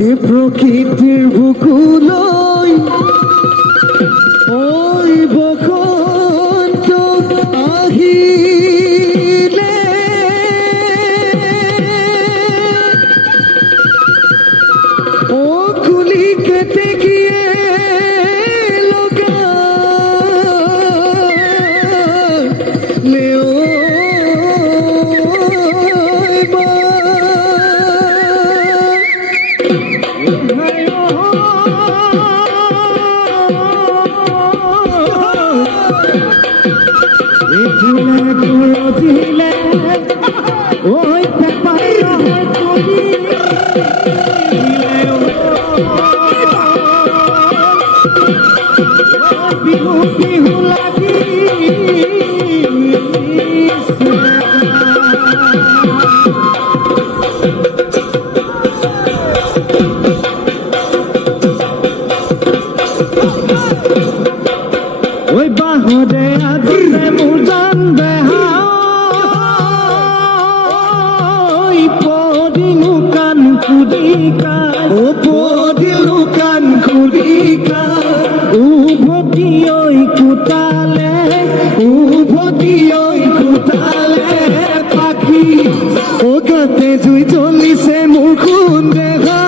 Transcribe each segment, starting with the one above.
প্রকৃতির বুকুলৈ ওই বসন্ত আহিলে ও কুলি কেটে গিয়ে লগালে ওই বাহরে আদরে মুজান দেহাই পদিনু কান কুদিকা ও পদিনু কান কুদিকা উভতি ওই কুতালে পাখি ও গাতে জুই চলিছে মোর খুন দেখা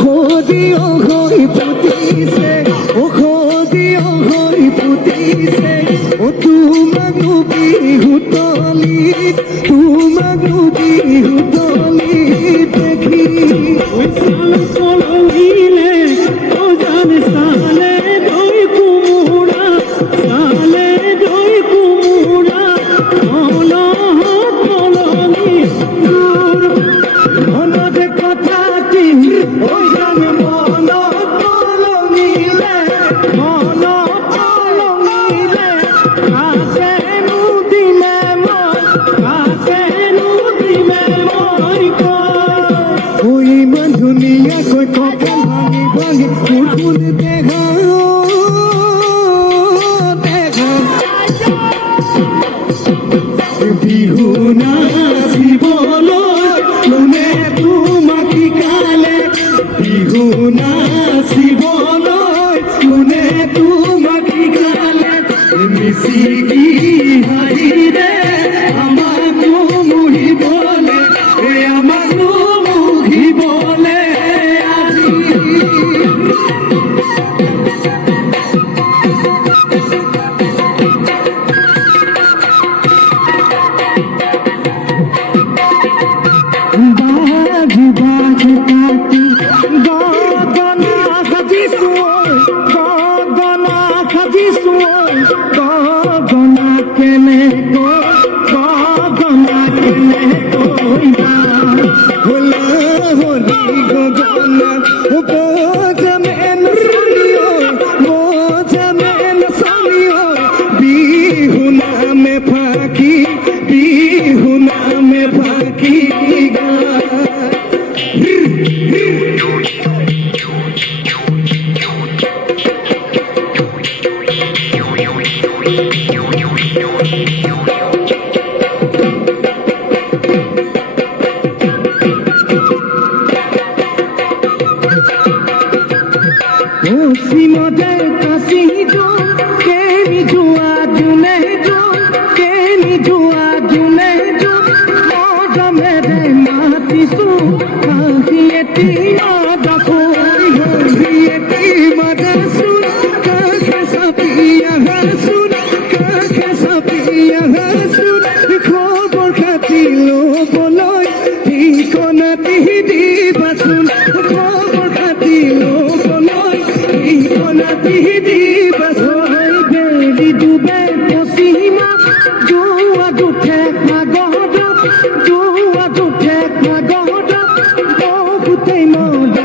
খোদিও হই পুতিছে ও খোদিও হই পুতিছে ও তোমাকু বিহুতলি দেখি ওই সাল পলহিলে ও জান সালে দই কুমুড়া সালে দই কুমুড়া পলহি দূর মনদে কথাটি ওই জান মন পলহিলে কাকেনু দিলে মই ওই বন্ধুনিয়া কই কপল ভাঙি ফুল দেখা বিহু নাচিবলৈ কোনে তোমাক শিকালে বিহু নাচিবলৈ কোনে তোমাক শিকালে মিচিকি হাঁহিৰে আমাকো মুহিবলে আমাকো মুহিবলে আজি গগনা কেনে হলা হলি গগনা বোঝামেন সালিও বিহু নামে ফাঁকি গা সিমদে কাশি জো কেনি জুয়া জুনে জো মজমে রে মাতিসু কাহিয়েতি মাদাসু কাকে সাপিয়া হাসুন খবর খাতি লবলৈ ঠিকনাটি দিবাচোন খবর খাতি লবলৈ ঠিকনাটি দিবাচোন বেলি ডুবে পশ্চিমা জোৱাত উঠে পাগত বহুতেই মদ